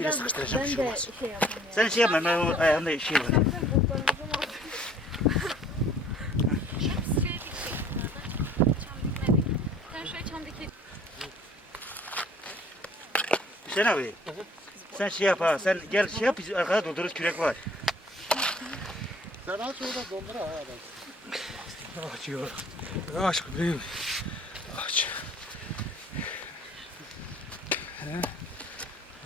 biraz Biraz sıkıştıracağım. ben bir şey de olmaz. şey. Sen şey yapma ben o ayağımda şey var. Sen şöyle çam dikelim. Hüseyin abi. Sen şey yap ha. Sen gel şey yap biz arkada doldururuz kürek var. Sen aç orada dondur ha adam. Açıyor. Aç kıbrıyım. Aç. He?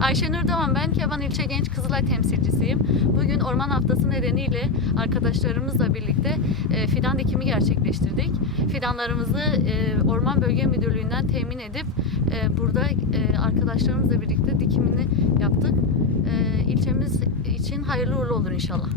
Ayşenur Doğan ben Keban İlçe Genç Kızılay temsilcisiyim. Bugün Orman Haftası nedeniyle arkadaşlarımızla birlikte e, fidan dikimi gerçekleştirdik. Fidanlarımızı e, Orman Bölge Müdürlüğü'nden temin edip e, burada arkadaşlarımızla birlikte dikimini yaptık. İlçemiz için hayırlı uğurlu olur inşallah.